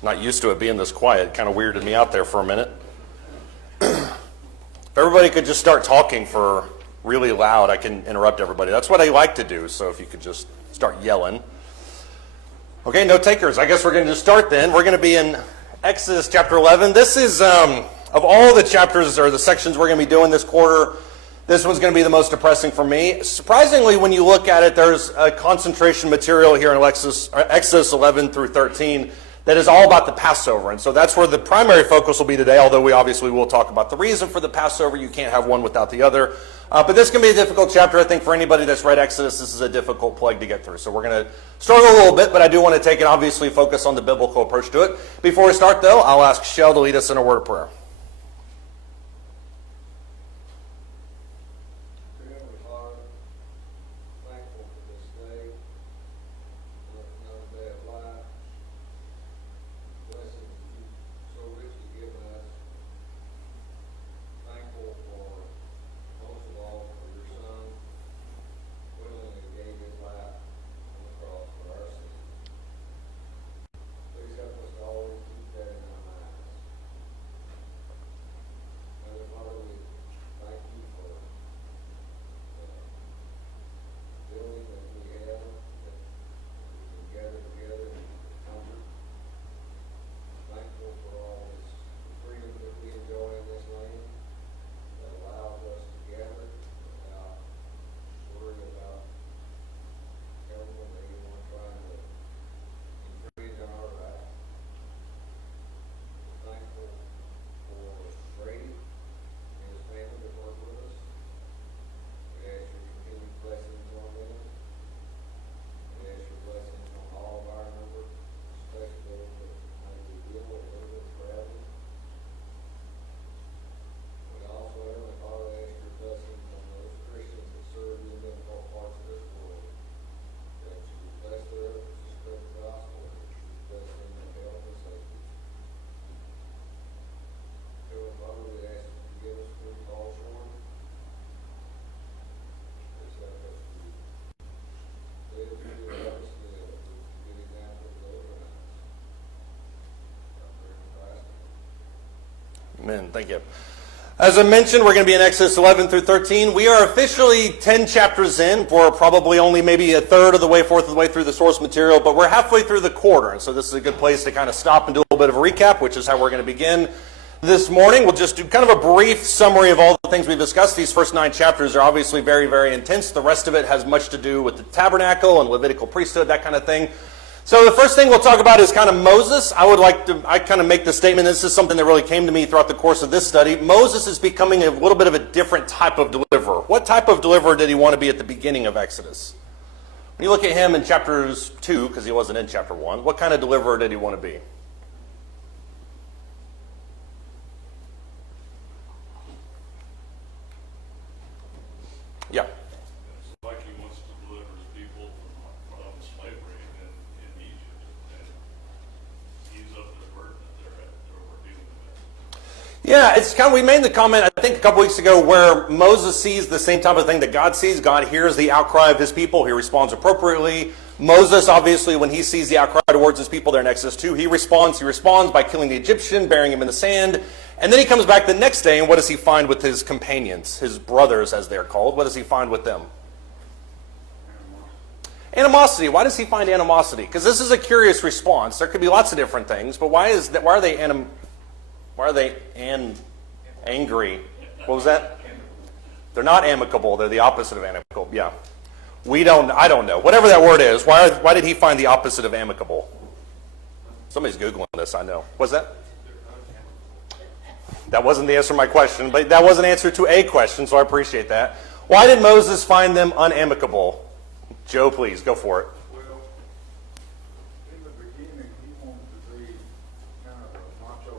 Not used to it being this quiet. It kind of weirded me out there for a minute. If everybody could just start talking for really loud, I can interrupt everybody. That's what I like to do, so if you could just start yelling. Okay, no takers. I guess we're going to just start then. We're going to be in Exodus chapter 11. This is, of all the chapters or the sections we're going to be doing this quarter, this one's going to be the most depressing for me. Surprisingly, when you look at it, there's a concentration material here in Exodus 11 through 13 that is all about the Passover. And so that's where the primary focus will be today, although we obviously will talk about the reason for the Passover. You can't have one without the other. But this can be a difficult chapter. I think for anybody that's read Exodus, this is a difficult plague to get through. So we're going to struggle a little bit, but I do want to take and obviously focus on the biblical approach to it. Before we start, though, I'll ask Shell to lead us in a word of prayer. Amen. Thank you. As I mentioned, we're going to be in Exodus 11 through 13. We are officially 10 chapters in. We're probably only maybe a third of the way, fourth of the way through the source material, but we're halfway through the quarter. And so this is a good place to kind of stop and do a little bit of a recap, which is how we're going to begin this morning. We'll just do kind of a brief summary of all the things we've discussed. These first 9 chapters are obviously very, very intense. The rest of it has much to do with the tabernacle and Levitical priesthood, that kind of thing. So the first thing we'll talk about is kind of Moses. I kind of make the statement, this is something that really came to me throughout the course of this study. Moses is becoming a little bit of a different type of deliverer. What type of deliverer did he want to be at the beginning of Exodus? When you look at him in chapters 2, because he wasn't in chapter 1, what kind of deliverer did he want to be? Yeah. Yeah, it's kind of, we made the comment, I think a couple weeks ago, where Moses sees the same type of thing that God sees. God hears the outcry of his people. He responds appropriately. Moses, obviously, when he sees the outcry towards his people there in Exodus 2, he responds. He responds by killing the Egyptian, burying him in the sand. And then he comes back the next day, and what does he find with his companions, his brothers, as they're called? What does he find with them? Animosity. Why does he find animosity? Because this is a curious response. There could be lots of different things, but why are they angry? What was that? They're not amicable. They're the opposite of amicable. Yeah. I don't know. Whatever that word is, why did he find the opposite of amicable? Somebody's Googling this, I know. What's that? That wasn't the answer to my question, but that was an answer to a question, so I appreciate that. Why did Moses find them unamicable? Joe, please, go for it. Well, in the beginning, he wanted to be kind of a macho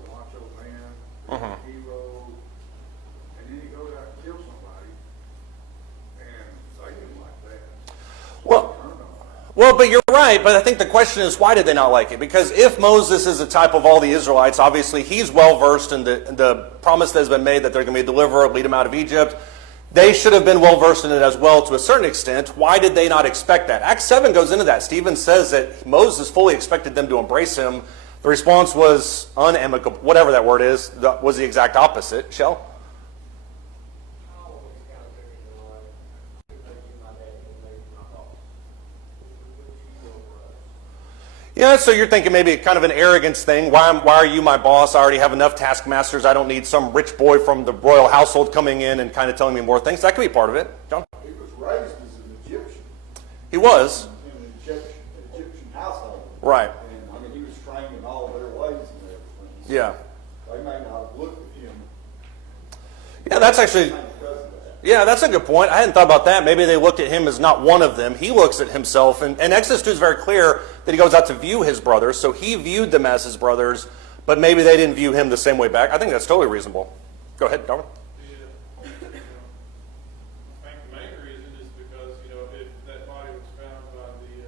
man, hero, and then he goes out and kills somebody, and they didn't like that. Well, but you're right, but I think the question is, why did they not like it? Because if Moses is a type of all the Israelites, obviously he's well-versed in the promise that has been made that they're going to be a deliverer, lead them out of Egypt. They should have been well-versed in it as well to a certain extent. Why did they not expect that? Acts 7 goes into that. Stephen says that Moses fully expected them to embrace him, The response was unamicable, whatever that word is, was the exact opposite. Shell? Yeah, so you're thinking maybe kind of an arrogance thing. Why are you my boss? I already have enough taskmasters. I don't need some rich boy from the royal household coming in and kind of telling me more things. That could be part of it. John? He was raised as an Egyptian. He was. In an Egyptian household. Right. And I mean, he was trained in all their ways and everything. So Yeah. they may not have looked at him. Yeah, that's actually... Yeah, that's a good point. I hadn't thought about that. Maybe they looked at him as not one of them. He looks at himself. And Exodus 2 is very clear that he goes out to view his brothers. So he viewed them as his brothers, but maybe they didn't view him the same way back. I think that's totally reasonable. Go ahead, Darwin. I think the main reason is because, if that body was found by the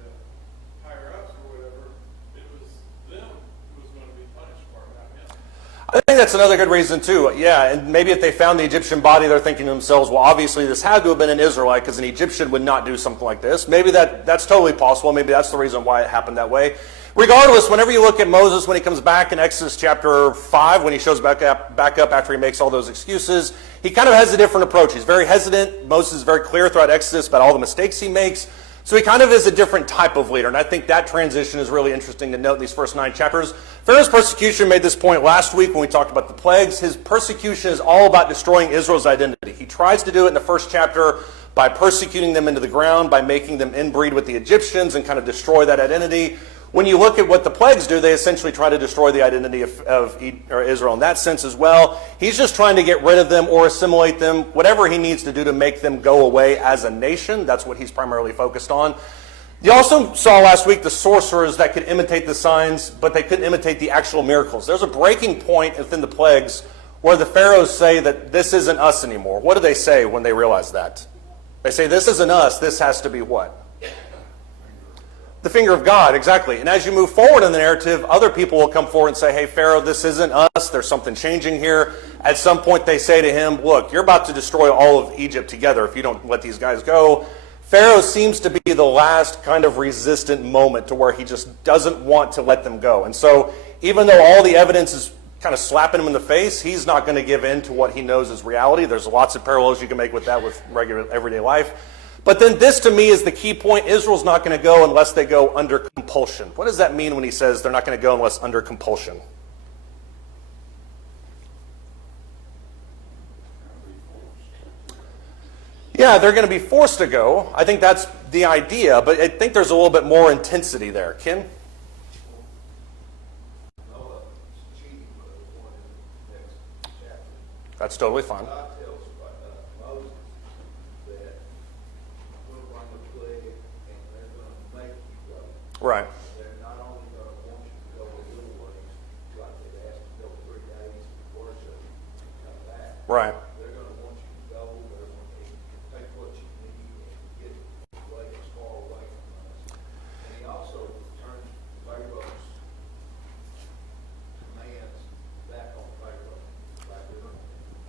higher-ups or whatever, it was them who was going to be punished for it, not him. I think that's another good reason too. Yeah, and maybe if they found the Egyptian body, they're thinking to themselves, well, obviously this had to have been an Israelite because an Egyptian would not do something like this. Maybe that's totally possible. Maybe that's the reason why it happened that way. Regardless, whenever you look at Moses when he comes back in Exodus chapter 5, when he shows back up after he makes all those excuses, he kind of has a different approach. He's very hesitant. Moses is very clear throughout Exodus about all the mistakes he makes. So he kind of is a different type of leader, and I think that transition is really interesting to note in these first 9 chapters. Pharaoh's persecution made this point last week when we talked about the plagues. His persecution is all about destroying Israel's identity. He tries to do it in the first chapter by persecuting them into the ground, by making them inbreed with the Egyptians and kind of destroy that identity. When you look at what the plagues do, they essentially try to destroy the identity of Israel in that sense as well. He's just trying to get rid of them or assimilate them, whatever he needs to do to make them go away as a nation. That's what he's primarily focused on. You also saw last week the sorcerers that could imitate the signs, but they couldn't imitate the actual miracles. There's a breaking point within the plagues where the pharaohs say that this isn't us anymore. What do they say when they realize that? They say, this isn't us, this has to be what? The finger of God, exactly. And as you move forward in the narrative, other people will come forward and say, hey, Pharaoh, this isn't us. There's something changing here. At some point, they say to him, look, you're about to destroy all of Egypt together if you don't let these guys go. Pharaoh seems to be the last kind of resistant moment to where he just doesn't want to let them go. And so even though all the evidence is kind of slapping him in the face, he's not going to give in to what he knows is reality. There's lots of parallels you can make with that with regular everyday life. But then this, to me, is the key point. Israel's not going to go unless they go under compulsion. What does that mean when he says they're not going to go unless under compulsion? Yeah, they're going to be forced to go. I think that's the idea, but I think there's a little bit more intensity there. Ken? That's totally fine. Right. They're not only going to want you to go a little ways, like they asked to go 3 days to worship and come back. Right. They're going to want you to go, they're going to take what you need and get away as far away from us. And he also turns Pharaoh's commands back on Pharaoh.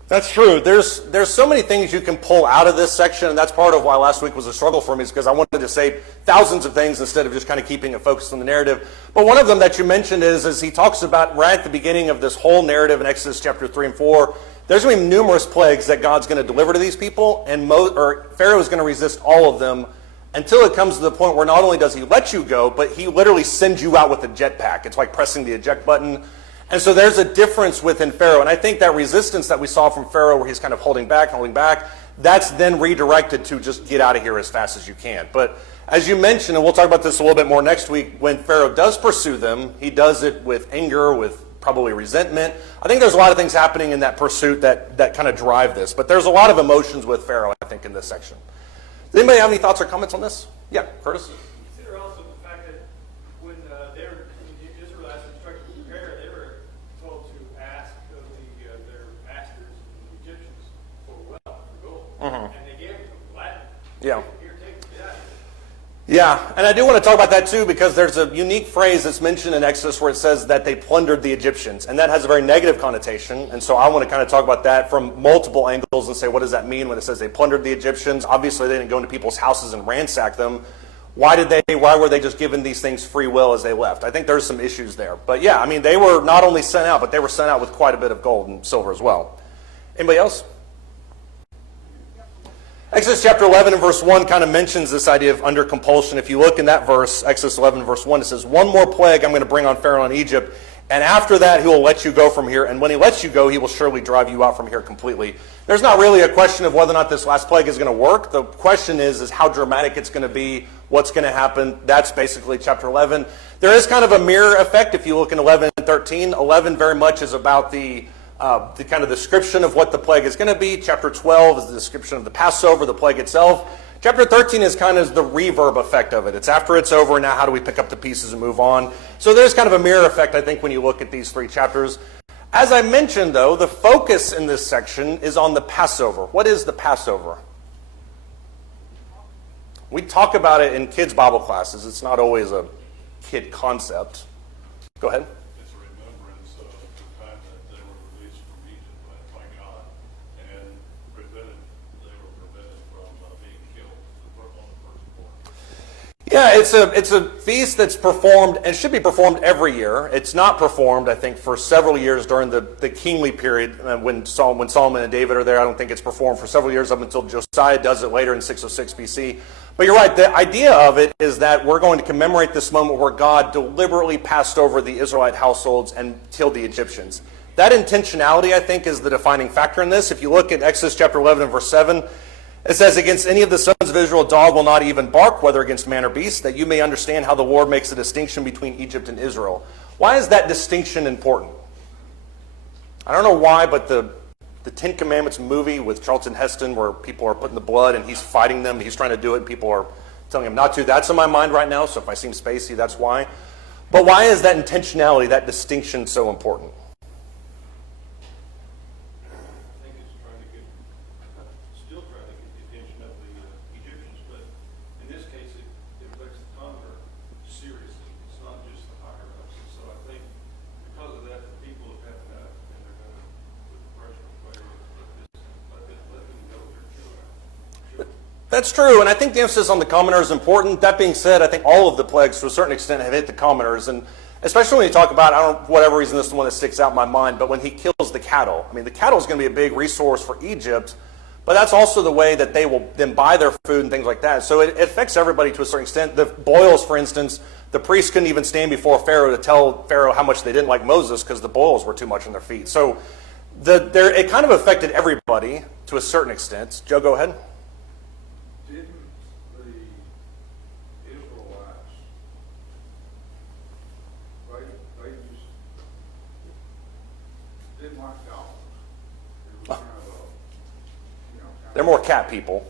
That's true. There's so many things you can pull out of this section, and that's part of why last week was a struggle for me, is because I wanted to say thousands of things instead of just kind of keeping it focused on the narrative. But one of them that you mentioned is he talks about right at the beginning of this whole narrative in Exodus chapter 3 and 4, there's going to be numerous plagues that God's going to deliver to these people, and Pharaoh is going to resist all of them until it comes to the point where not only does he let you go, but he literally sends you out with a jetpack. It's like pressing the eject button. And so there's a difference within Pharaoh. And I think that resistance that we saw from Pharaoh where he's kind of holding back, that's then redirected to just get out of here as fast as you can. But as you mentioned, and we'll talk about this a little bit more next week, when Pharaoh does pursue them, he does it with anger, with probably resentment. I think there's a lot of things happening in that pursuit that kind of drive this. But there's a lot of emotions with Pharaoh, I think, in this section. Does anybody have any thoughts or comments on this? Yeah, Curtis? Consider also the fact that when the Israelites were instructed to prepare, they were told to ask their masters, the Egyptians, for wealth, for gold. And they gave it to them gladly. Yeah. Here, take that. Yeah, and I do want to talk about that too, because there's a unique phrase that's mentioned in Exodus where it says that they plundered the Egyptians, and that has a very negative connotation. And so I want to kind of talk about that from multiple angles and say, what does that mean when it says they plundered the Egyptians? Obviously, they didn't go into people's houses and ransack them. Why were they just given these things free will as they left? I think there's some issues there. But yeah, I mean, they were not only sent out, but they were sent out with quite a bit of gold and silver as well. Anybody else? Exodus chapter 11 and verse 1 kind of mentions this idea of under compulsion. If you look in that verse, Exodus 11 verse 1, it says, one more plague I'm going to bring on Pharaoh and Egypt, and after that he will let you go from here, and when he lets you go, he will surely drive you out from here completely. There's not really a question of whether or not this last plague is going to work. The question is how dramatic it's going to be, what's going to happen. That's basically chapter 11. There is kind of a mirror effect if you look in 11 and 13. 11 very much is about the kind of description of what the plague is going to be. Chapter 12 is the description of the Passover, the plague itself. Chapter 13 is kind of the reverb effect of it. It's after it's over, now how do we pick up the pieces and move on? So there's kind of a mirror effect, I think, when you look at these three chapters. As I mentioned, though, the focus in this section is on the Passover. What is the Passover? We talk about it in kids' Bible classes. It's not always a kid concept. Go ahead. It's a remembrance of the time that they were released from Egypt by God and they were prevented from being killed on the firstborn. Yeah, it's a feast that's performed and should be performed every year. It's not performed, I think, for several years during the kingly period when Solomon and David are there. I don't think it's performed for several years up until Josiah does it later in 606 BC. But you're right, the idea of it is that we're going to commemorate this moment where God deliberately passed over the Israelite households and killed the Egyptians. That intentionality, I think, is the defining factor in this. If you look at Exodus chapter 11 and verse 7, it says, against any of the sons of Israel, a dog will not even bark, whether against man or beast, that you may understand how the Lord makes a distinction between Egypt and Israel. Why is that distinction important? I don't know why, but the Ten Commandments movie with Charlton Heston where people are putting the blood and he's fighting them, he's trying to do it, and people are telling him not to. That's in my mind right now, so if I seem spacey, that's why. But why is that intentionality, that distinction so important? I think it's still trying to get the attention of the Egyptians, but in this case it affects the convert seriously. It's not just the higher ups. So I think because of that, the people have had enough, and they're going to put the pressure on Pharaoh to let them go their children. That's true, and I think the emphasis on the commoners is important. That being said, I think all of the plagues, to a certain extent, have hit the commoners, and especially when you talk about, I don't know, for whatever reason, this is the one that sticks out in my mind, but when he kills the cattle. I mean, the cattle is going to be a big resource for Egypt, but that's also the way that they will then buy their food and things like that. So it affects everybody to a certain extent. The boils, for instance, the priests couldn't even stand before Pharaoh to tell Pharaoh how much they didn't like Moses because the boils were too much on their feet. So it kind of affected everybody to a certain extent. Joe, go ahead. Didn't the Israelites, they just didn't like dogs. It was kind of a, They're more cat people.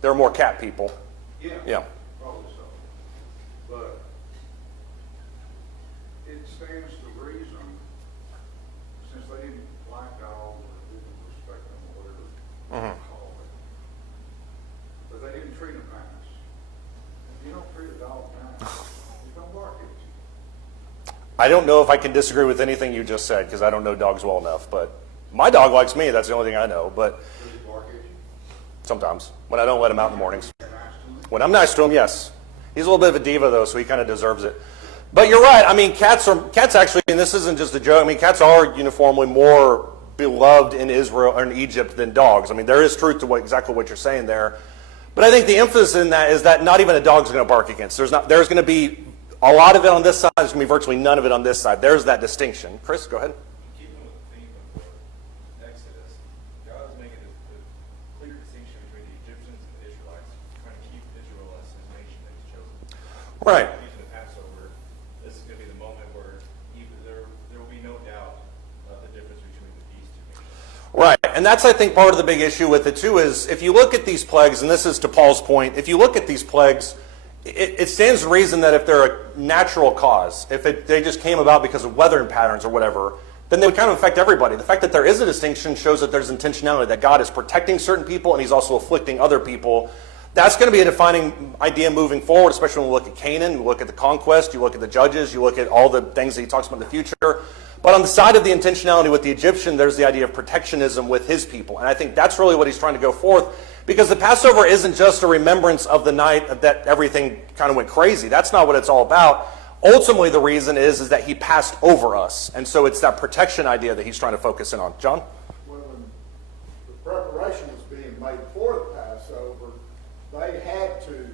They're more cat people. Yeah. Probably so. But it stands to reason, since they didn't like dogs or didn't respect them or whatever you call it, but they didn't treat them nice. If you don't treat a dog nice, he's going to bark at you. I don't know if I can disagree with anything you just said because I don't know dogs well enough, but my dog likes me. That's the only thing I know, but Does he bark at you? sometimes when I don't let him out in the mornings. You're nice to him? When I'm nice to him, yes. He's a little bit of a diva, though, so he kind of deserves it. But you're right. I mean, cats actually, and this isn't just a joke, I mean, cats are uniformly more beloved in Israel or in Egypt than dogs. I mean, there is truth to exactly what you're saying there. But I think the emphasis in that is that not even a dog's going to bark against. There's going to be a lot of it on this side. There's going to be virtually none of it on this side. There's that distinction. Chris, go ahead. Keeping with the theme of the Exodus, God is making a clear distinction between the Egyptians and the Israelites, trying to keep Israel as his nation that he's chosen. Right. Using the Passover, this is going to be the moment where there will be no doubt of the difference between these two nations. Right, and that's, I think, part of the big issue with it, too, is if you look at these plagues, and this is to Paul's point, if you look at these plagues, it stands to reason that if they're a natural cause, if they just came about because of weather patterns or whatever, then they would kind of affect everybody. The fact that there is a distinction shows that there's intentionality, that God is protecting certain people and he's also afflicting other people. That's going to be a defining idea moving forward, especially when we look at Canaan, we look at the conquest, you look at the judges, you look at all the things that he talks about in the future. But on the side of the intentionality with the Egyptian, there's the idea of protectionism with his people. And I think that's really what he's trying to go forth. Because the Passover isn't just a remembrance of the night that everything kind of went crazy. That's not what it's all about. Ultimately, the reason is that he passed over us. And so it's that protection idea that he's trying to focus in on. John? When the preparation was being made for the Passover, they had to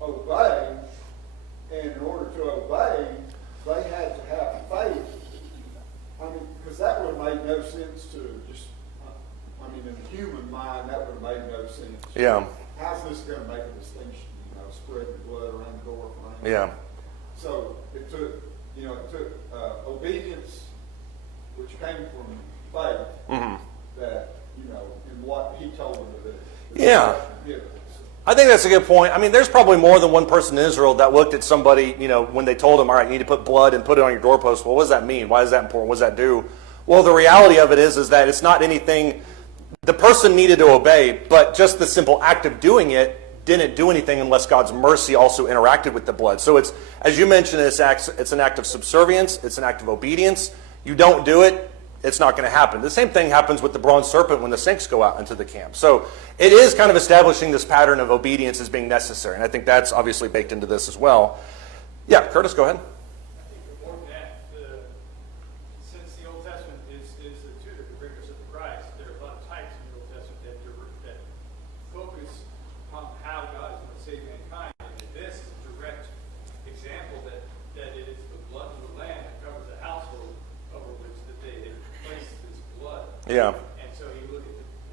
obey, and in order to obey, they had to have faith. I mean, because that would have made no sense to just, I mean, in the human mind, that would have made no sense. Yeah. How's this going to make a distinction? You know, spread the blood around the door frame. Yeah. So it took, obedience, which came from faith, that, in what he told them to do. Yeah. I think that's a good point. I mean, there's probably more than one person in Israel that looked at somebody, when they told them, all right, you need to put blood and put it on your doorpost. Well, what does that mean? Why is that important? What does that do? Well, the reality of it is that it's not anything the person needed to obey, but just the simple act of doing it didn't do anything unless God's mercy also interacted with the blood. So it's, as you mentioned, it's an act of subservience. It's an act of obedience. You don't do it, it's not going to happen. The same thing happens with the bronze serpent when the saints go out into the camp. So it is kind of establishing this pattern of obedience as being necessary. And I think that's obviously baked into this as well. Yeah, Curtis, go ahead. I think more than that, since the Old Testament is the tutor to bring us to Christ, there are a lot of types in the Old Testament that focus on how God is going to save mankind. And this is a direct example that it is the blood of the Lamb that covers the household over which that they had placed this blood. Yeah. And so you look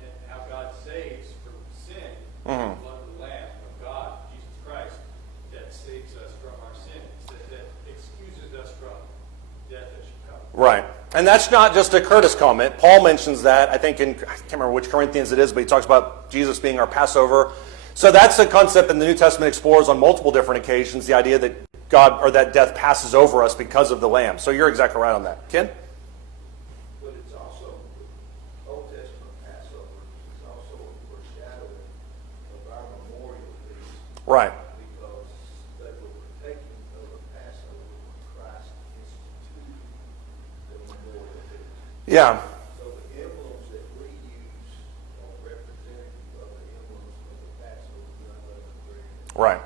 at how God saves from sin, the blood of the Lamb of God, Jesus Christ, that saves us from our sins, that excuses us from death that should come. Right. And that's not just a Curtis comment. Paul mentions that, I think I can't remember which Corinthians it is, but he talks about Jesus being our Passover. So that's a concept that the New Testament explores on multiple different occasions, the idea that God or that death passes over us because of the Lamb. So you're exactly right on that. Ken? But it's also, the Old Testament Passover is also a foreshadowing of our memorial feast. Right. Because they were partaking of the Passover when Christ instituted the memorial feast. Yeah. So the emblems that we use are representative of the emblems of the Passover, the unleavened bread. Right.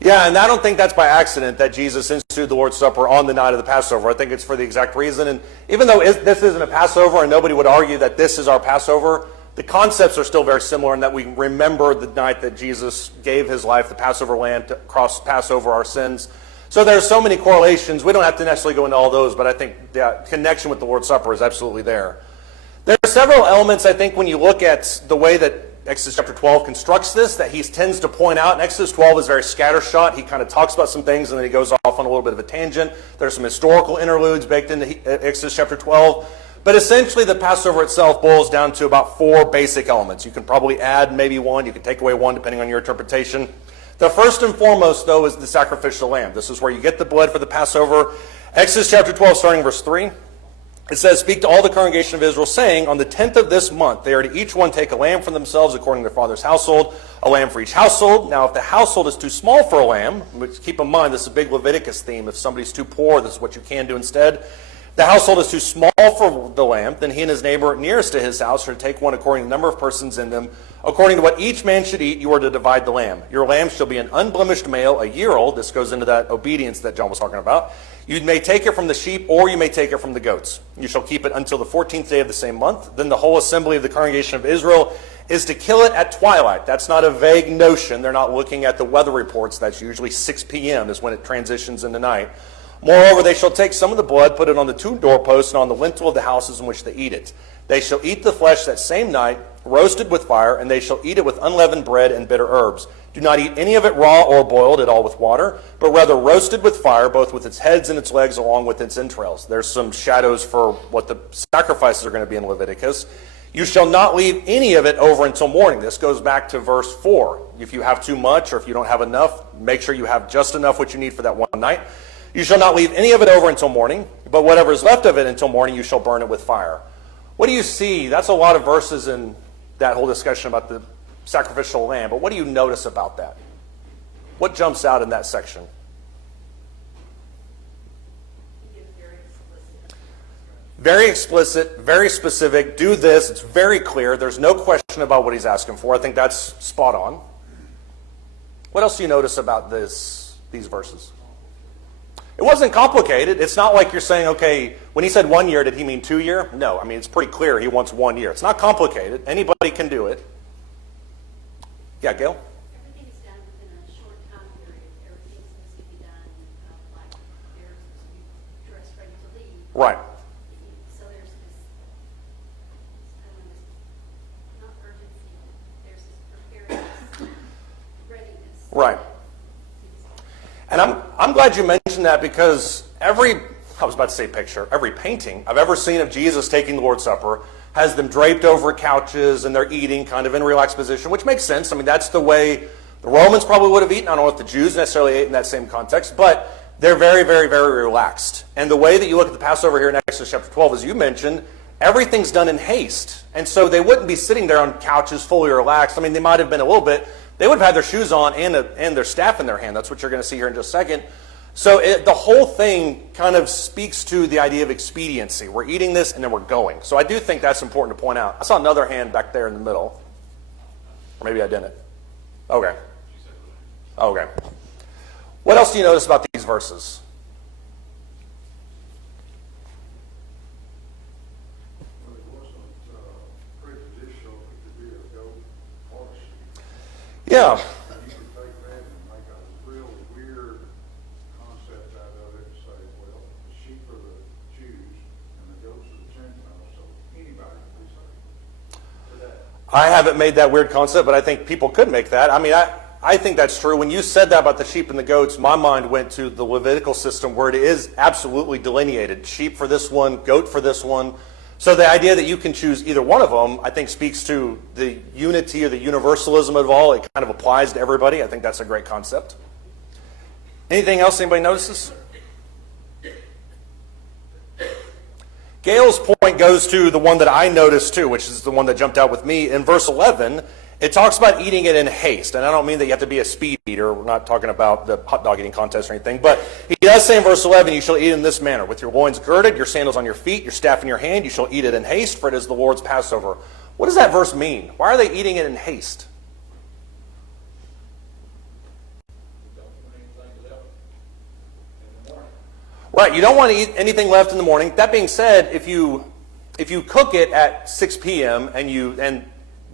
Yeah, and I don't think that's by accident that Jesus instituted the Lord's Supper on the night of the Passover. I think it's for the exact reason. And even though this isn't a Passover, and nobody would argue that this is our Passover, the concepts are still very similar in that we remember the night that Jesus gave his life, the Passover lamb, to pass over our sins. So there's so many correlations. We don't have to necessarily go into all those, but I think the connection with the Lord's Supper is absolutely there. There are several elements, I think, when you look at the way that Exodus chapter 12 constructs this, that he tends to point out. And Exodus 12 is very scattershot. He kind of talks about some things and then he goes off on a little bit of a tangent. There's some historical interludes baked into Exodus chapter 12. But essentially the Passover itself boils down to about 4 basic elements. You can probably add maybe one. You can take away one depending on your interpretation. The first and foremost, though, is the sacrificial lamb. This is where you get the blood for the Passover. Exodus chapter 12, starting verse 3. It says, "Speak to all the congregation of Israel, saying, on the 10th of this month, they are to each one take a lamb for themselves according to their father's household, a lamb for each household. Now, if the household is too small for a lamb," which keep in mind, this is a big Leviticus theme. If somebody's too poor, this is what you can do instead. "The household is too small for the lamb, then he and his neighbor nearest to his house are to take one according to the number of persons in them. According to what each man should eat, you are to divide the lamb. Your lamb shall be an unblemished male, a year old." This goes into that obedience that John was talking about. "You may take it from the sheep, or you may take it from the goats. You shall keep it until the 14th day of the same month. Then the whole assembly of the congregation of Israel is to kill it at twilight." That's not a vague notion. They're not looking at the weather reports. That's usually 6 p.m. is when it transitions into night. "Moreover, they shall take some of the blood, put it on the 2 doorposts and on the lintel of the houses in which they eat it. They shall eat the flesh that same night, roasted with fire, and they shall eat it with unleavened bread and bitter herbs. Do not eat any of it raw or boiled at all with water, but rather roasted with fire, both with its heads and its legs, along with its entrails." There's some shadows for what the sacrifices are going to be in Leviticus. "You shall not leave any of it over until morning." This goes back to verse 4. If you have too much or if you don't have enough, make sure you have just enough what you need for that one night. "You shall not leave any of it over until morning, but whatever is left of it until morning, you shall burn it with fire." What do you see? That's a lot of verses in that whole discussion about the sacrificial lamb, but what do you notice about that? What jumps out in that section? Very explicit, very specific. Do this. It's very clear. There's no question about what he's asking for. I think that's spot on. What else do you notice about these verses? It wasn't complicated. It's not like you're saying, okay, when he said 1 year, did he mean 2 year? No, I mean, it's pretty clear he wants 1 year. It's not complicated. Anybody can do it. Yeah, Gail? Everything is done within a short time period. Everything seems to be done, like they're supposed to be dressed ready to leave. Right. So there's this, I don't know, this, not urgency, there's this preparedness, readiness. Right. And I'm glad you mentioned that, because I was about to say picture, every painting I've ever seen of Jesus taking the Lord's Supper has them draped over couches and they're eating kind of in a relaxed position, which makes sense. I mean, that's the way the Romans probably would have eaten. I don't know if the Jews necessarily ate in that same context, but they're very, very, very relaxed. And the way that you look at the Passover here in Exodus chapter 12, as you mentioned, everything's done in haste. And so they wouldn't be sitting there on couches fully relaxed. I mean, they might have been a little bit. They would have had their shoes on and their staff in their hand. That's what you're going to see here in just a second. So the whole thing kind of speaks to the idea of expediency. We're eating this and then we're going. So I do think that's important to point out. I saw another hand back there in the middle. Or maybe I didn't. Okay. Okay. What else do you notice about these verses? Well, it wasn't prejudicial to be a goat or a sheep. Yeah. And you could take that and make a real weird concept out of it and say, well, the sheep are the Jews and the goats are the Gentiles, so anybody can be saved. For that. I haven't made that weird concept, but I think people could make that. I mean, I think that's true. When you said that about the sheep and the goats, my mind went to the Levitical system where it is absolutely delineated. Sheep for this one, goat for this one. So the idea that you can choose either one of them, I think, speaks to the unity or the universalism of it all. It kind of applies to everybody. I think that's a great concept. Anything else anybody notices? Gail's point goes to the one that I noticed too, which is the one that jumped out with me. In verse 11, it talks about eating it in haste. And I don't mean that you have to be a speed eater. We're not talking about the hot dog eating contest or anything. But he does say in verse 11, you shall eat in this manner. With your loins girded, your sandals on your feet, your staff in your hand, you shall eat it in haste, for it is the Lord's Passover. What does that verse mean? Why are they eating it in haste? Right, you don't want to eat anything left in the morning. That being said, if you cook it at 6 p.m. and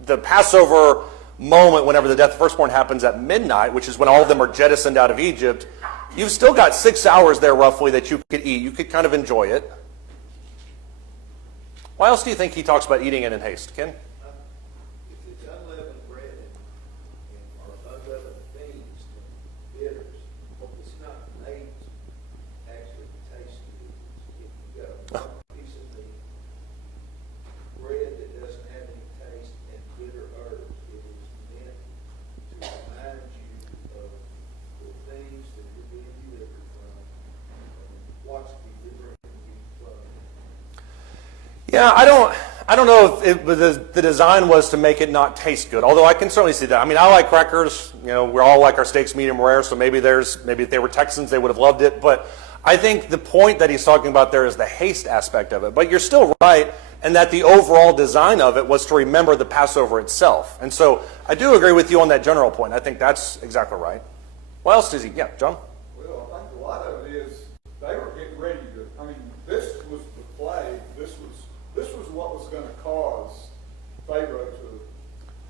the Passover moment, whenever the death of the firstborn happens at midnight, which is when all of them are jettisoned out of Egypt, you've still got 6 hours there roughly that you could eat. You could kind of enjoy it. Why else do you think he talks about eating it in haste, Ken? If it's unleavened bread or unleavened beans, bitters, it's not made to actually taste good. If you got a piece of meat, bread that doesn't have any taste and bitter herbs, it is meant to remind you of the things that you're being delivered from and what's delivering you from. Yeah, I don't know if the design was to make it not taste good, although I can certainly see that. I mean, I like crackers. You know, we all like our steaks medium rare, so maybe if they were Texans, they would have loved it. But I think the point that he's talking about there is the haste aspect of it. But you're still right in that the overall design of it was to remember the Passover itself. And so I do agree with you on that general point. I think that's exactly right. What else does he? Yeah, John? Well, I think a lot of it is they were getting ready to, I mean, this was the plague. This was what was going to cause Pharaoh to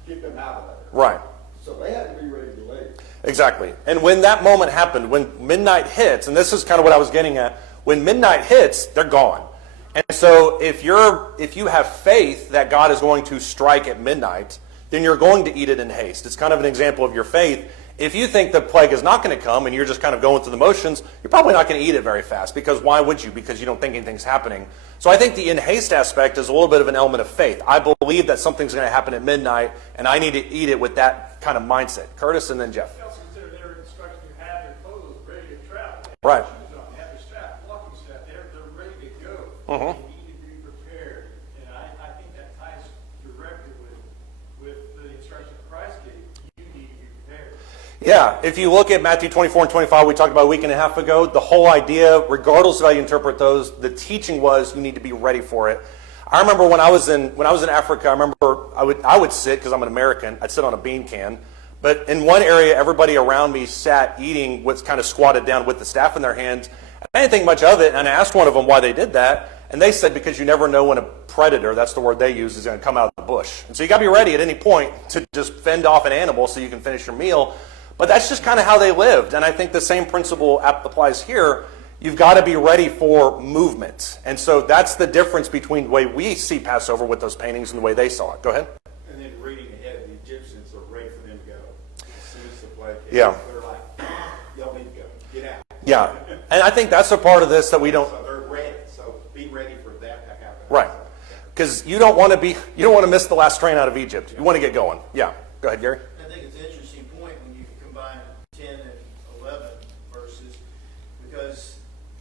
get them out of there. Right. So they had to be ready to leave. Exactly. And when that moment happened, when midnight hits, and this is kind of what I was getting at, when midnight hits, they're gone. And so if you have faith that God is going to strike at midnight, then you're going to eat it in haste. It's kind of an example of your faith. If you think the plague is not going to come and you're just kind of going through the motions, you're probably not going to eat it very fast. Because why would you? Because you don't think anything's happening. So I think the in haste aspect is a little bit of an element of faith. I believe that something's going to happen at midnight, and I need to eat it with that kind of mindset. Curtis and then Jeff. Also consider their instruction to have their clothes ready to travel. They have Right. shoes on, they have their staff, walking staff, they're ready to go. Mhm. They need to be prepared. And I think that ties directly with the instruction Christ gave. You need to be prepared. Yeah, if you look at Matthew 24 and 25, we talked about a week and a half ago, the whole idea, regardless of how you interpret those, the teaching was you need to be ready for it. I remember when I was in Africa, I remember I would sit, because I'm an American, I'd sit on a bean can. But in one area, everybody around me sat eating what's kind of squatted down with the staff in their hands. I didn't think much of it, and I asked one of them why they did that. And they said, because you never know when a predator, that's the word they use, is going to come out of the bush. And so you got to be ready at any point to just fend off an animal so you can finish your meal. But that's just kind of how they lived. And I think the same principle applies here. You've got to be ready for movement. And so that's the difference between the way we see Passover with those paintings and the way they saw it. Go ahead. And then reading ahead, the Egyptians are ready for them to go. As soon as the plague hits, Yeah. they're like, y'all need to go. Get out. Yeah. And I think that's a part of this that we don't... So they're ready. So be ready for that to happen. Right. Because you don't want to miss the last train out of Egypt. You want to get going. Yeah. Go ahead, Gary. I think it's an interesting point when you combine 10 and 11 verses, because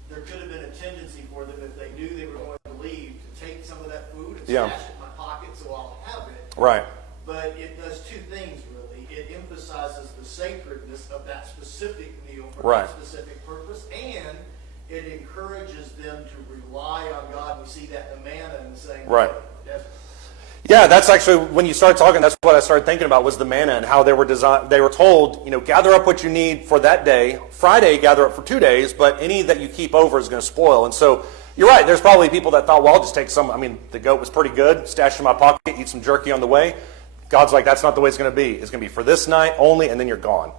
there could have been a tendency for them, if they knew they were going to leave, to take some of that food and stash it in my pocket so I'll have it. Right. But it does two things, really. It emphasizes the sacredness of that specific meal for Right. that specific purpose, and it encourages them to rely on God. We see that in the manna and saying, Right. That's, Yeah, that's actually, when you start talking, that's what I started thinking about, was the manna and how they were designed. They were told, gather up what you need for that day. Friday, gather up for 2 days, but any that you keep over is going to spoil. And so you're right, there's probably people that thought, well, I'll just take some. I mean, the goat was pretty good, stash it in my pocket, eat some jerky on the way. God's like, that's not the way it's going to be. It's going to be for this night only, and then you're gone.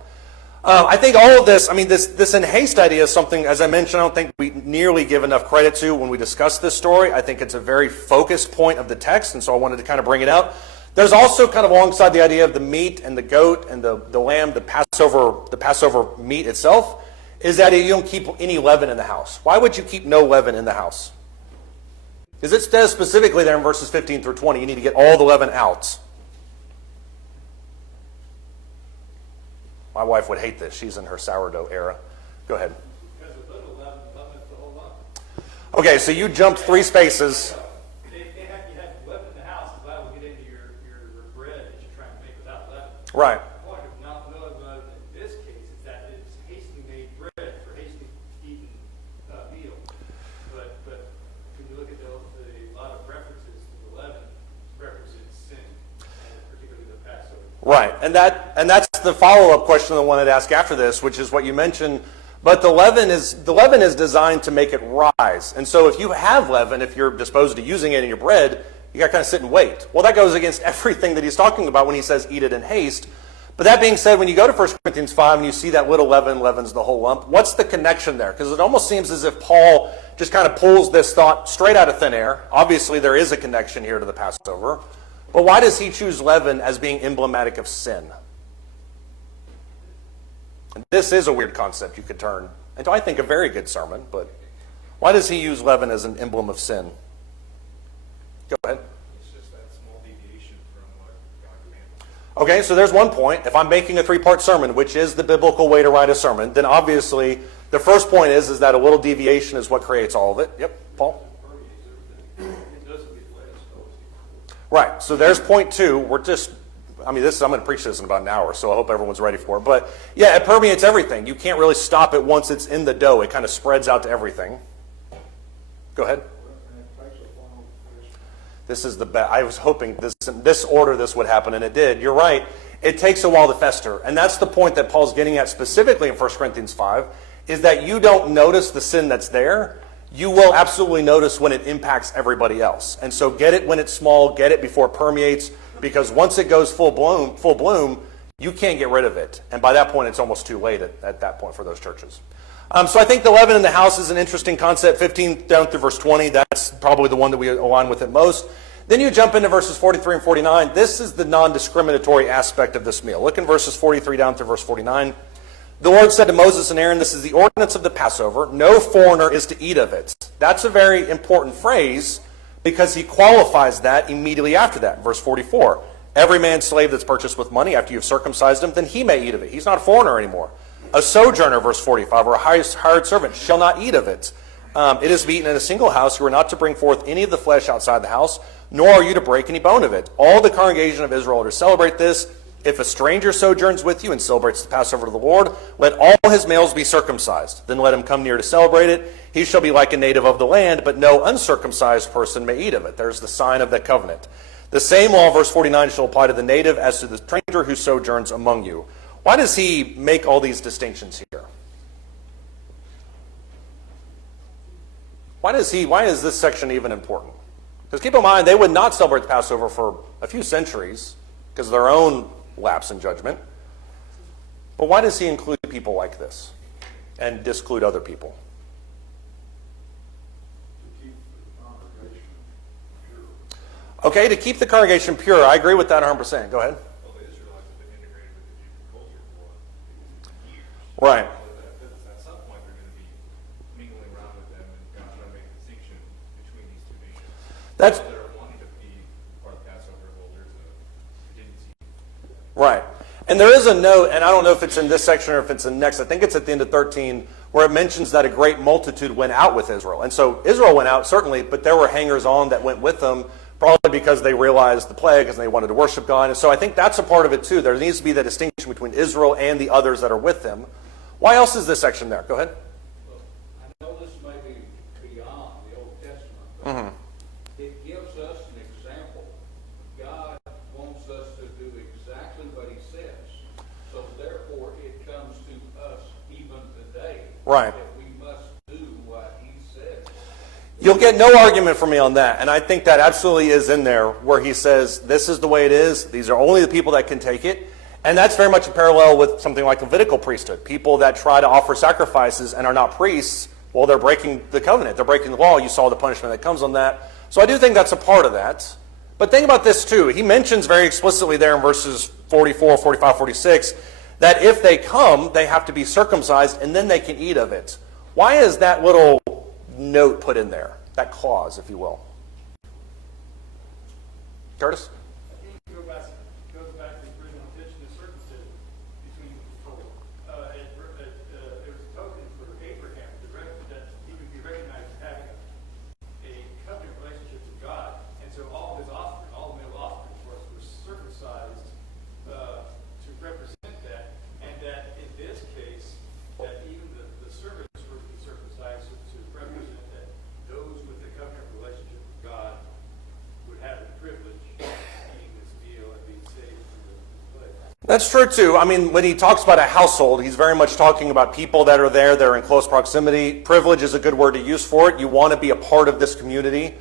I think all of this, this in haste idea is something, as I mentioned, I don't think we nearly give enough credit to when we discuss this story. I think it's a very focused point of the text, and so I wanted to kind of bring it out. There's also kind of alongside the idea of the meat and the goat and the lamb, the Passover meat itself, is that you don't keep any leaven in the house. Why would you keep no leaven in the house? Because it says specifically there in verses 15 through 20, you need to get all the leaven out. My wife would hate this. She's in her sourdough era. Go ahead. Because a little leaven leavens the whole lump. Okay, so you jumped 3 spaces. You have leaven in the house, so that will get into your bread that you're trying to make without leaven. Right. The point of not knowing leaven in this case is that it's hastily made bread for hastily eaten meal. But when you look at a lot of references to the leaven, references sin, and particularly the Passover. Right, and that's the follow-up question I wanted to ask after this, which is what you mentioned. But the leaven is designed to make it rise. And so if you have leaven, if you're disposed to using it in your bread, you got to kind of sit and wait. Well, that goes against everything that he's talking about when he says eat it in haste. But that being said, when you go to 1 Corinthians 5 and you see that little leaven leavens the whole lump, what's the connection there? Because it almost seems as if Paul just kind of pulls this thought straight out of thin air. Obviously, there is a connection here to the Passover. But why does he choose leaven as being emblematic of sin? And this is a weird concept you could turn into, I think, a very good sermon, but why does he use leaven as an emblem of sin? Go ahead. It's just that small deviation from what God commanded. Okay, so there's one point. If I'm making a 3-part sermon, which is the biblical way to write a sermon, then obviously the first point is that a little deviation is what creates all of it. Yep, Paul? Right, so there's point 2. I'm going to preach this in about an hour, so I hope everyone's ready for it. But yeah, it permeates everything. You can't really stop it once it's in the dough. It kind of spreads out to everything. Go ahead. This is the best. I was hoping this order this would happen, and it did. You're right. It takes a while to fester. And that's the point that Paul's getting at specifically in 1 Corinthians 5, is that you don't notice the sin that's there. You will absolutely notice when it impacts everybody else. And so get it when it's small, get it before it permeates, because once it goes full bloom, you can't get rid of it. And by that point, it's almost too late at that point for those churches. So I think the leaven in the house is an interesting concept. 15 down through verse 20, that's probably the one that we align with it most. Then you jump into verses 43 and 49. This is the non-discriminatory aspect of this meal. Look in verses 43 down through verse 49. The Lord said to Moses and Aaron, this is the ordinance of the Passover. No foreigner is to eat of it. That's a very important phrase because he qualifies that immediately after that. Verse 44, every man's slave that's purchased with money after you've circumcised him, then he may eat of it. He's not a foreigner anymore. A sojourner, verse 45, or a hired servant shall not eat of it. It is to be eaten in a single house. You are not to bring forth any of the flesh outside the house, nor are you to break any bone of it. All the congregation of Israel are to celebrate this. If a stranger sojourns with you and celebrates the Passover of the Lord, let all his males be circumcised. Then let him come near to celebrate it. He shall be like a native of the land, but no uncircumcised person may eat of it. There's the sign of the covenant. The same law, verse 49, shall apply to the native as to the stranger who sojourns among you. Why does he make all these distinctions here? Why is this section even important? Because keep in mind, they would not celebrate the Passover for a few centuries because of their own lapse in judgment. But why does he include people like this and disclude other people? To keep the congregation pure. Okay, to keep the congregation pure. I agree with that 100%. Go ahead. Well, the Israelites have been integrated with the Jewish culture for years. Right. At some point, they're going to be mingling around with them and God trying to make a distinction between these two nations. That's They're wanting to be part of Passover. Well, there's a contingency. right. And there is a note, and I don't know if it's in this section or if it's in the next, I think it's at the end of 13, where it mentions that a great multitude went out with Israel. And so Israel went out, certainly, but there were hangers-on that went with them, probably because they realized the plague and they wanted to worship God. And so I think that's a part of it too. There needs to be the distinction between Israel and the others that are with them. Why else is this section there? Go ahead. Well, I know this may be beyond the Old Testament, but it gives us an example. God wants us to do exactly what he says. So therefore, it comes to us even today. Right. That we must do what he says. You'll get no argument from me on that. And I think that absolutely is in there where he says, this is the way it is. These are only the people that can take it. And that's very much a parallel with something like Levitical priesthood. People that try to offer sacrifices and are not priests, well, they're breaking the covenant. They're breaking the law. You saw the punishment that comes on that. So I do think that's a part of that. But think about this too. He mentions very explicitly there in verses 44, 45, 46, that if they come, they have to be circumcised and then they can eat of it. Why is that little note put in there? That clause, if you will. Curtis? I think it goes back to the original intention of circumcision between people. It was a token for Abraham that he would be recognized as having a covenant relationship with God. And so all of his offspring, all the male offspring, of course, were circumcised to represent that. And that in this case, that even the servants were to be circumcised to represent that those with the covenant relationship with God would have the privilege of eating this meal and being saved from the plague. That's true too. I mean, when he talks about a household, he's very much talking about people that are there, they're in close proximity. Privilege is a good word to use for it. You want to be a part of this community.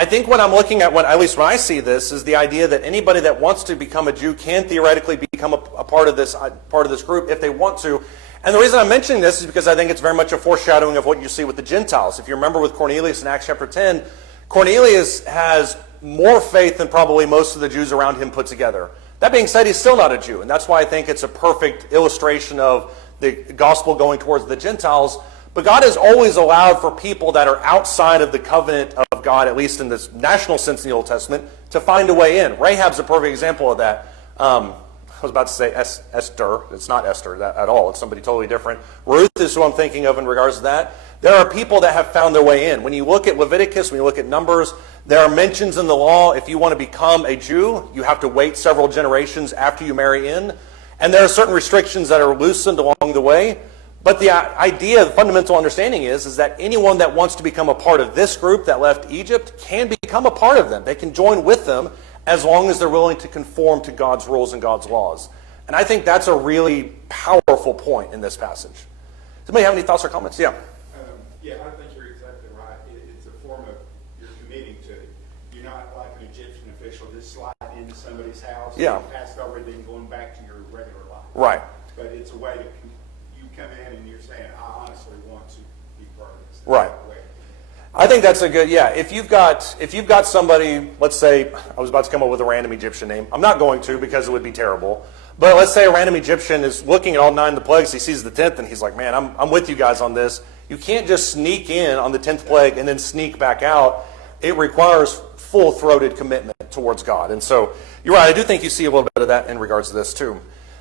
I think what I'm looking at, at least when I see this, is the idea that anybody that wants to become a Jew can theoretically become a part of this group if they want to. And the reason I'm mentioning this is because I think it's very much a foreshadowing of what you see with the Gentiles. If you remember with Cornelius in Acts chapter 10, Cornelius has more faith than probably most of the Jews around him put together. That being said, he's still not a Jew, and that's why I think it's a perfect illustration of the gospel going towards the Gentiles. But God has always allowed for people that are outside of the covenant of God, at least in this national sense in the Old Testament, to find a way in. Rahab's a perfect example of that. I was about to say Esther. It's not Esther at all. It's somebody totally different. Ruth is who I'm thinking of in regards to that. There are people that have found their way in. When you look at Leviticus, when you look at Numbers, there are mentions in the law, if you want to become a Jew, you have to wait several generations after you marry in. And there are certain restrictions that are loosened along the way. But the idea, the fundamental understanding is that anyone that wants to become a part of this group that left Egypt can become a part of them. They can join with them as long as they're willing to conform to God's rules and God's laws. And I think that's a really powerful point in this passage. Does anybody have any thoughts or comments? Yeah. Yeah, I think you're exactly right. It's a form of, you're committing to it. You're not like an Egyptian official just sliding into somebody's house, Yeah. passed over, then going back to your regular life. Right. But it's a way to, you come in and you're saying, I honestly want to be part of this. Right. I think that's a good, yeah. If you've got somebody, let's say, I was about to come up with a random Egyptian name. I'm not going to because it would be terrible. But let's say a random Egyptian is looking at all 9 of the plagues. He sees the 10th and he's like, man, I'm with you guys on this. You can't just sneak in on the 10th plague and then sneak back out. It requires full-throated commitment towards God. And so you're right. I do think you see a little bit of that in regards to this too.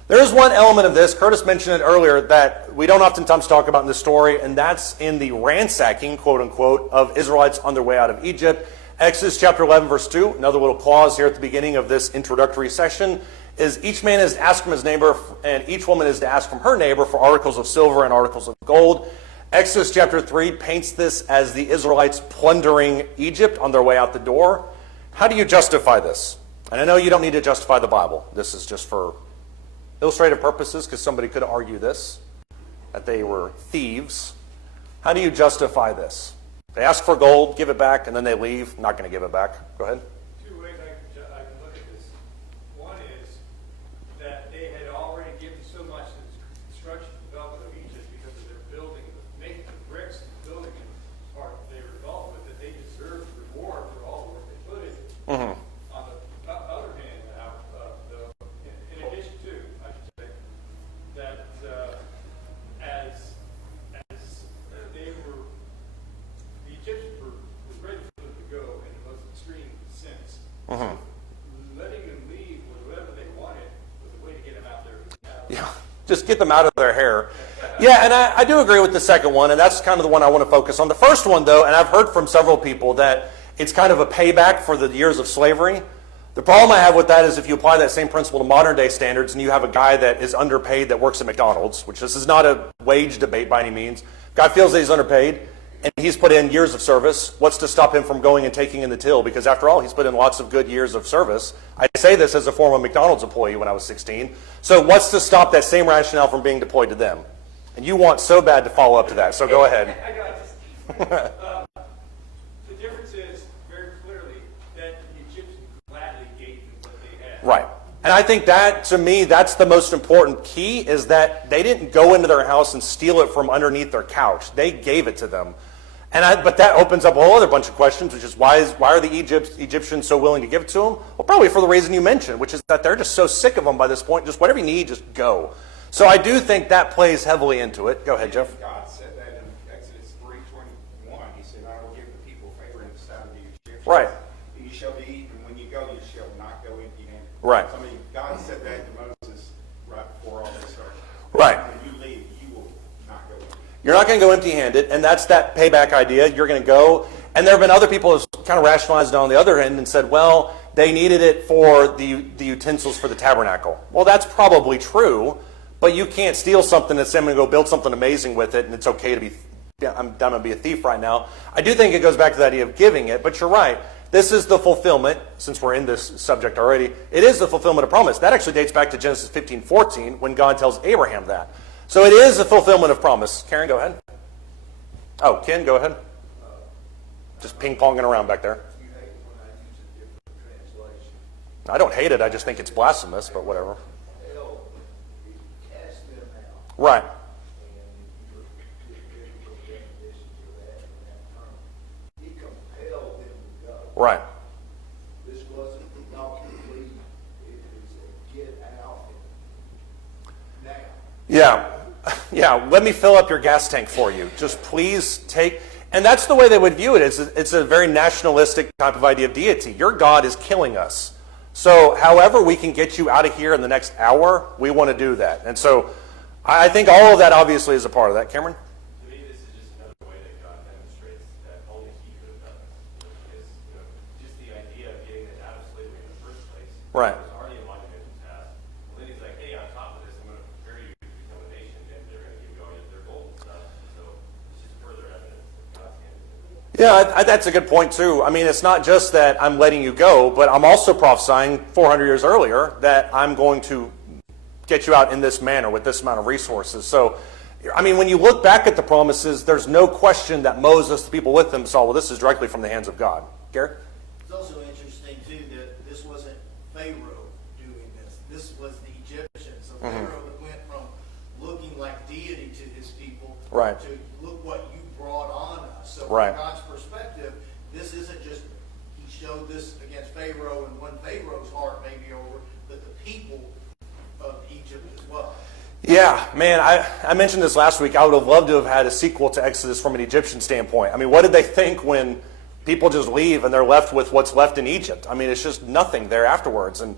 There is one element of this, Curtis mentioned it earlier, that we don't oftentimes talk about in this story, and that's in the ransacking, quote-unquote, of Israelites on their way out of Egypt. Exodus chapter 11, verse 2, another little clause here at the beginning of this introductory section. is each man is to ask from his neighbor, and each woman is to ask from her neighbor for articles of silver and articles of gold. Exodus chapter 3 paints this as the Israelites plundering Egypt on their way out the door. How do you justify this? And I know you don't need to justify the Bible. This is just for illustrative purposes, because somebody could argue this, that they were thieves. How do you justify this? They ask for gold, give it back, and then they leave. Not going to give it back. Go ahead. Two ways I can look at this. One is that they had already given so much to the construction and development of Egypt because of their building, making the bricks and building and part they were involved with, that they deserved reward for all the work they put in. Mm-hmm. On the other hand, now, in addition to, I should say, that as they were, the Egyptians were ready for them to go in the most extreme sense. Mm-hmm. Letting them leave with whatever they wanted was a way to get them out there. Yeah, just get them out of their hair. Yeah, and I do agree with the second one, and that's kind of the one I want to focus on. The first one, though, and I've heard from several people that it's kind of a payback for the years of slavery. The problem I have with that is if you apply that same principle to modern day standards and you have a guy that is underpaid that works at McDonald's, which this is not a wage debate by any means. Guy feels that he's underpaid and he's put in years of service. What's to stop him from going and taking in the till? Because after all, he's put in lots of good years of service. I say this as a former McDonald's employee when I was 16. So what's to stop that same rationale from being deployed to them? And you want so bad to follow up to that, so go ahead. I got this. The difference is very clearly that the Egyptians gladly gave them what they had. Right. And I think that, to me, that's the most important key, is that they didn't go into their house and steal it from underneath their couch. They gave it to them. But that opens up a whole other bunch of questions, which is why are the Egyptians so willing to give it to them? Well, probably for the reason you mentioned, which is that they're just so sick of them by this point. Just whatever you need, just go. So I do think that plays heavily into it. Go ahead, Jeff. God said that in Exodus 3:21. He said, I will give the people favor in the sight of the Egyptians. Right. You shall be eaten, and when you go, you shall not go empty-handed. Right. So, I mean, God said that to Moses right before all this started. Right. When you leave, you will not go empty. You're not going to go empty-handed, and that's that payback idea. You're going to go, and there have been other people who have kind of rationalized it on the other end and said, well, they needed it for the utensils for the tabernacle. Well, that's probably true, but you can't steal something and say, I'm going to go build something amazing with it, and it's okay to be, I'm going to be a thief right now. I do think it goes back to the idea of giving it, but you're right. This is the fulfillment, since we're in this subject already, it is the fulfillment of promise. That actually dates back to Genesis 15:14, when God tells Abraham that. So it is a fulfillment of promise. Karen, go ahead. Oh, Ken, go ahead. Just ping-ponging around back there. You hate it when I use a different translation. I don't hate it. I just think it's blasphemous, but whatever. Hell, he cast them out. Right. And if you look at the biblical definitions of that in that term, he compelled them to go. Right. This wasn't not complete. It was a get out now. Yeah. Yeah, let me fill up your gas tank for you. Just please take... And that's the way they would view it. It's a very nationalistic type of idea of deity. Your God is killing us. So however we can get you out of here in the next hour, we want to do that. And so I think all of that obviously is a part of that. Cameron? To me, this is just another way that God demonstrates that only He could have done this. Is, just the idea of getting it out of slavery in the first place. Right. Was already a monumental task. Well, then He's like, hey, on top of this, I'm going to prepare you to become a nation, and they're going to give you all their gold and stuff. So it's just further evidence that God's hand is in it. Yeah, that's a good point too. I mean, it's not just that I'm letting you go, but I'm also prophesying 400 years earlier that I'm going to get you out in this manner with this amount of resources. So, I mean, when you look back at the promises, there's no question that Moses, the people with him, saw, well, this is directly from the hands of God. Garrett? It's also interesting, too, that this wasn't Pharaoh doing this. This was the Egyptians. So Pharaoh went from looking like deity to his people Right. to look what you brought on us. So Right. from God's perspective, this isn't just he showed this against Pharaoh and won Pharaoh's heart maybe over, but the people of Egypt as well. Yeah, man, I mentioned this last week. I would have loved to have had a sequel to Exodus from an Egyptian standpoint. I mean, what did they think when people just leave and they're left with what's left in Egypt? I mean, it's just nothing there afterwards. And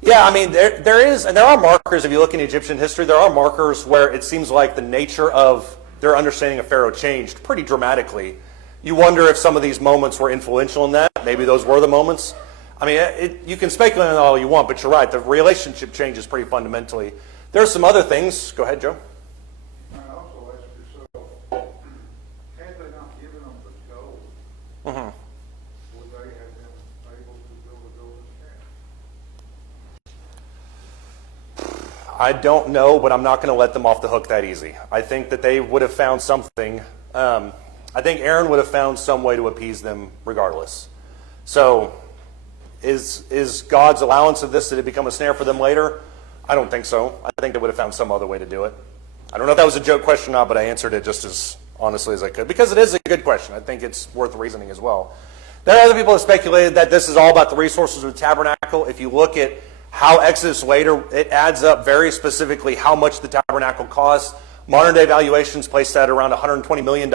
yeah, I mean, there is, and there are markers, if you look in Egyptian history, there are markers where it seems like the nature of their understanding of Pharaoh changed pretty dramatically. You wonder if some of these moments were influential in that. Maybe those were the moments. I mean, you can speculate on all you want, but you're right. The relationship changes pretty fundamentally. There are some other things. Go ahead, Joe. And also ask yourself, had they not given them the gold, would they have been able to build a golden calf? I don't know, but I'm not going to let them off the hook that easy. I think that they would have found something. I think Aaron would have found some way to appease them regardless. So is God's allowance of this, did it become a snare for them later? I don't think so. I think they would have found some other way to do it. I don't know if that was a joke question or not, but I answered it just as honestly as I could, because it is a good question. I think it's worth reasoning as well. There are other people that speculated that this is all about the resources of the tabernacle. If you look at how Exodus later, it adds up very specifically how much the tabernacle costs. Modern day valuations place that around $120 million.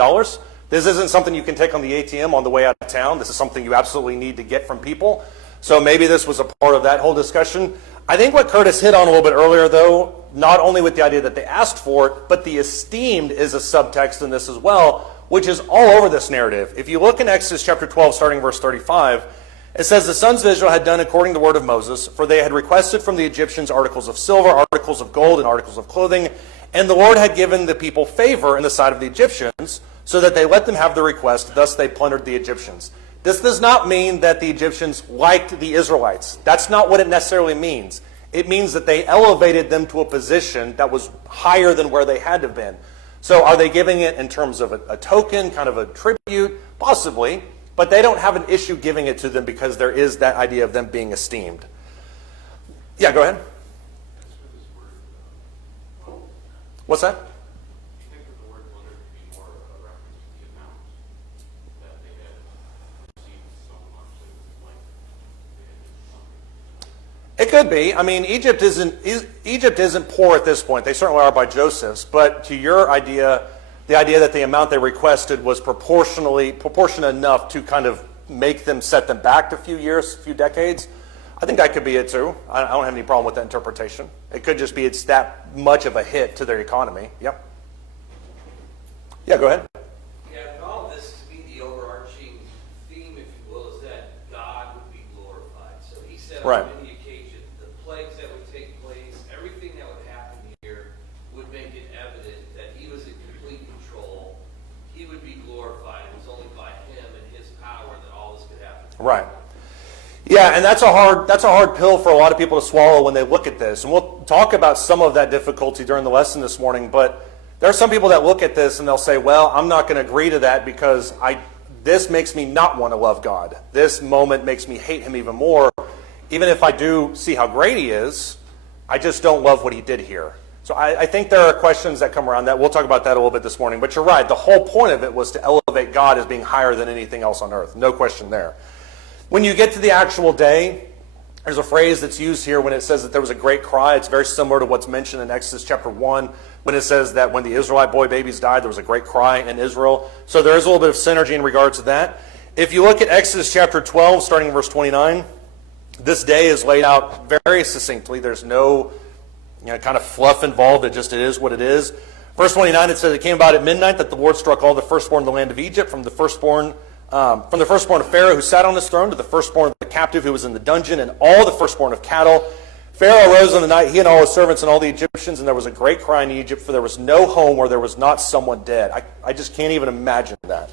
This isn't something you can take on the ATM on the way out of town. This is something you absolutely need to get from people. So maybe this was a part of that whole discussion. I think what Curtis hit on a little bit earlier, though, not only with the idea that they asked for it, but the esteemed is a subtext in this as well, which is all over this narrative. If you look in Exodus chapter 12, starting verse 35, it says, the sons of Israel had done according to the word of Moses, for they had requested from the Egyptians articles of silver, articles of gold, and articles of clothing, and the Lord had given the people favor in the sight of the Egyptians, so that they let them have the request, thus they plundered the Egyptians. This does not mean that the Egyptians liked the Israelites. That's not what it necessarily means. It means that they elevated them to a position that was higher than where they had to have been. So are they giving it in terms of a token, kind of a tribute? Possibly. But they don't have an issue giving it to them because there is that idea of them being esteemed. Yeah, go ahead. What's that? It could be. I mean, Egypt isn't poor at this point. They certainly are by Joseph's. But to your idea, the idea that the amount they requested was proportionate enough to kind of make them set them back a few years, a few decades, I think that could be it too. I don't have any problem with that interpretation. It could just be it's that much of a hit to their economy. Yep. Yeah, go ahead. Yeah, and all of this, to me, the overarching theme, if you will, is that God would be glorified. So he said Right. on many occasions, the plagues that would take place, everything that would happen here would make it evident that he was in complete control. He would be glorified. It was only by him and his power that all this could happen. Right. Yeah, and that's a hard pill for a lot of people to swallow when they look at this. And we'll talk about some of that difficulty during the lesson this morning, but there are some people that look at this and they'll say, well, I'm not going to agree to that because this makes me not want to love God. This moment makes me hate him even more. Even if I do see how great he is, I just don't love what he did here. So I think there are questions that come around that. We'll talk about that a little bit this morning. But you're right. The whole point of it was to elevate God as being higher than anything else on earth. No question there. When you get to the actual day, there's a phrase that's used here when it says that there was a great cry. It's very similar to what's mentioned in Exodus chapter 1 when it says that when the Israelite boy babies died, there was a great cry in Israel. So there is a little bit of synergy in regards to that. If you look at Exodus chapter 12, starting in verse 29, this day is laid out very succinctly. There's no kind of fluff involved. It is what it is. Verse 29, it says, it came about at midnight that the Lord struck all the firstborn in the land of Egypt, from the firstborn of Pharaoh who sat on his throne to the firstborn of the captive who was in the dungeon, and all the firstborn of cattle. Pharaoh arose in the night, he and all his servants and all the Egyptians, and there was a great cry in Egypt, for there was no home where there was not someone dead. I just can't even imagine that.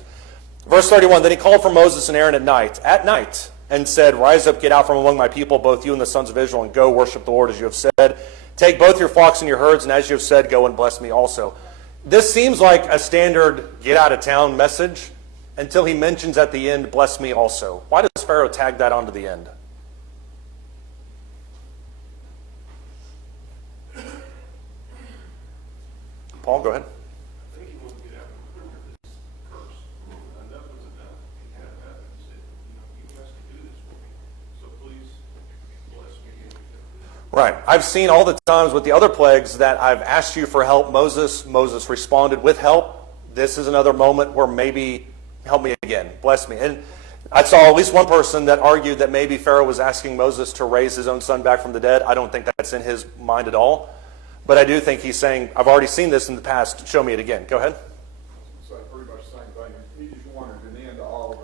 Verse 31, then he called for Moses and Aaron at night, and said, rise up, get out from among my people, both you and the sons of Israel, and go worship the Lord as you have said. Take both your flocks and your herds, and as you have said, go and bless me also. This seems like a standard get out of town message until he mentions at the end, bless me also. Why does Pharaoh tag that onto the end? Paul, go ahead. I think he wanted to get out from under this curse. Enough was enough. He had enough and said, you guys can do this for me. So please bless me. Right. I've seen all the times with the other plagues that I've asked you for help, Moses responded with help. This is another moment where maybe help me again, bless me. And I saw at least one person that argued that maybe Pharaoh was asking Moses to raise his own son back from the dead. I don't think that's in his mind at all. But I do think he's saying, I've already seen this in the past, show me it again. Go ahead. So pretty much the same thing. He just wanted an end to all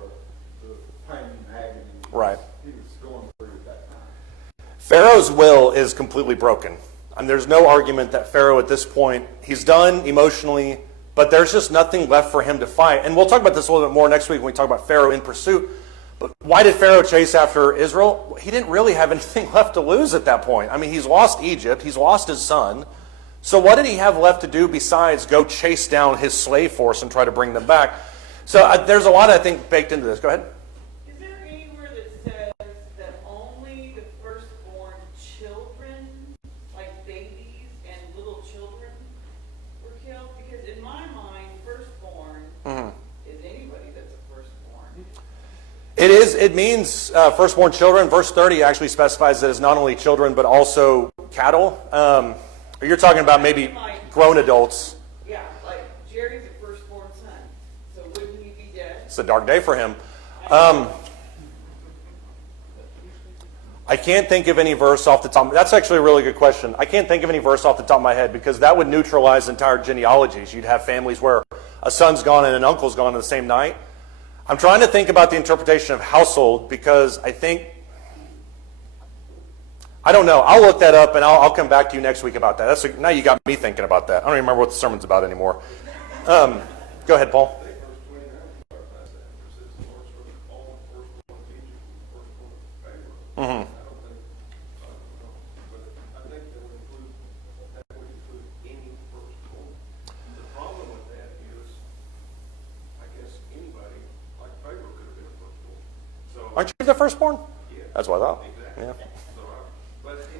the pain and agony. Right. He was going Pharaoh's will is completely broken. And there's no argument that Pharaoh at this point, he's done emotionally, but there's just nothing left for him to fight. And we'll talk about this a little bit more next week when we talk about Pharaoh in pursuit. But why did Pharaoh chase after Israel? He didn't really have anything left to lose at that point. I mean, he's lost Egypt. He's lost his son. So what did he have left to do besides go chase down his slave force and try to bring them back? So there's a lot, I think, baked into this. Go ahead. Is there anywhere that says that only the firstborn children, like babies and little children, were killed? Because in my mind, firstborn is anybody that's a firstborn. It is. It means firstborn children. Verse 30 actually specifies that it's not only children, but also cattle. You're talking about maybe grown adults. Yeah, like Jerry's a firstborn son, so wouldn't he be dead? It's a dark day for him. I can't think of any verse off the top. That's actually a really good question. I can't think of any verse off the top of my head because that would neutralize entire genealogies. You'd have families where a son's gone and an uncle's gone on the same night. I'm trying to think about the interpretation of household because I don't know. I'll look that up and I'll come back to you next week about that. Now you got me thinking about that. I don't even remember what the sermon's about anymore. Go ahead, Paul. Mm-hmm. Aren't you the firstborn? That's what I thought. Yeah.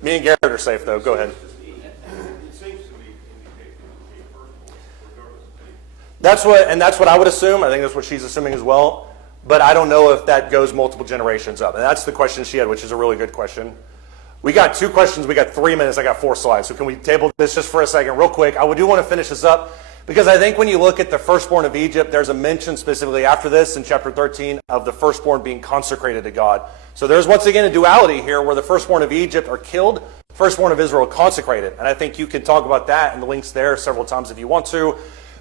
Me and Garrett are safe, though. Go ahead. It seems to be indicating firstborn, regardless of age. That's what I would assume. I think that's what she's assuming as well. But I don't know if that goes multiple generations up. And that's the question she had, which is a really good question. We got 2 questions. We got 3 minutes. I got 4 slides. So can we table this just for a second real quick? I do want to finish this up because I think when you look at the firstborn of Egypt, there's a mention specifically after this in chapter 13 of the firstborn being consecrated to God. So there's once again a duality here where the firstborn of Egypt are killed, firstborn of Israel consecrated. And I think you can talk about that and the links there several times if you want to.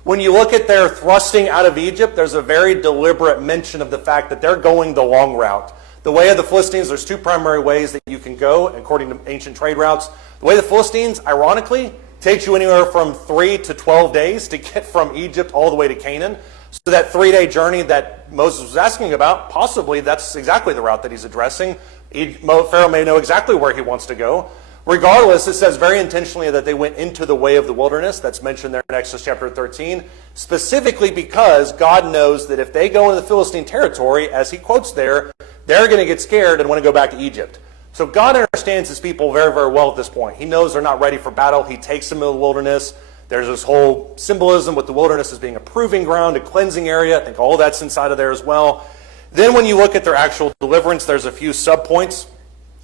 When you look at their thrusting out of Egypt, there's a very deliberate mention of the fact that they're going the long route. The way of the Philistines, there's 2 primary ways that you can go according to ancient trade routes. The way of the Philistines, ironically, takes you anywhere from 3 to 12 days to get from Egypt all the way to Canaan. So that 3-day journey that Moses was asking about, possibly that's exactly the route that he's addressing. Pharaoh may know exactly where he wants to go. Regardless, it says very intentionally that they went into the way of the wilderness. That's mentioned there in Exodus chapter 13, specifically because God knows that if they go into the Philistine territory, as he quotes there, they're going to get scared and want to go back to Egypt. So God understands his people very, very well at this point. He knows they're not ready for battle. He takes them into the wilderness. There's this whole symbolism with the wilderness as being a proving ground, a cleansing area. I think all that's inside of there as well. Then when you look at their actual deliverance, there's a few subpoints.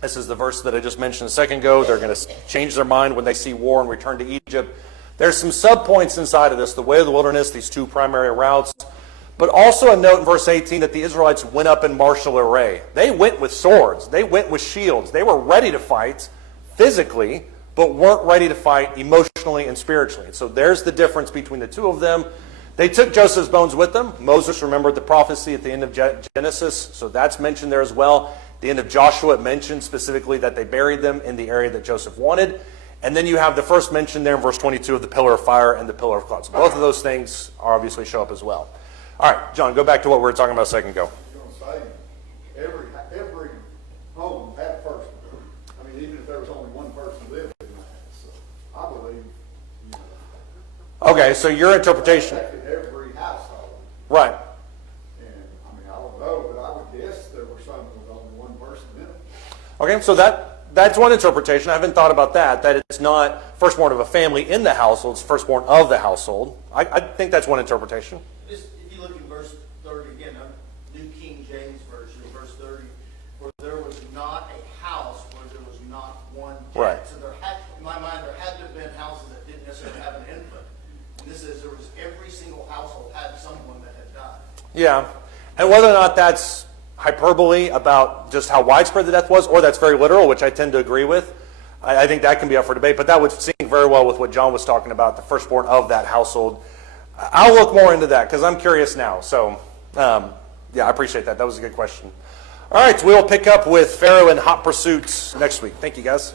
This is the verse that I just mentioned a second ago. They're going to change their mind when they see war and return to Egypt. There's some subpoints inside of this, the way of the wilderness, these 2 primary routes. But also a note in verse 18 that the Israelites went up in martial array. They went with swords. They went with shields. They were ready to fight physically, but weren't ready to fight emotionally and spiritually. So there's the difference between the 2 of them. They took Joseph's bones with them. Moses remembered the prophecy at the end of Genesis, so that's mentioned there as well. The end of Joshua, it mentioned specifically that they buried them in the area that Joseph wanted. And then you have the first mention there in verse 22 of the pillar of fire and the pillar of cloud. So both of those things obviously show up as well. All right, John, go back to what we were talking about a second ago. I was going to say, every home had a person. I mean, even if there was only one person living in that. So I believe, Okay, so your interpretation. Every household. Right. And I mean, I don't know, but I would guess there were some with only one person in it. Okay, so that's one interpretation. I haven't thought about that it's not firstborn of a family in the household, it's firstborn of the household. I think that's one interpretation. Just, if you look at verse 30 again, New King James Version, verse 30, where there was not a house where there was not one dead. Right. So in my mind, there had to have been houses that didn't necessarily have an infant. And this is, there was every single household had someone that had died. Yeah, and whether or not that's hyperbole about just how widespread the death was, or that's very literal, which I tend to agree with, I think that can be up for debate, but that would sync very well with what John was talking about, the firstborn of that household. I'll look more into that because I'm curious now. So, yeah, I appreciate that. That was a good question. All right, we'll pick up with Pharaoh and hot pursuits next week. Thank you, guys.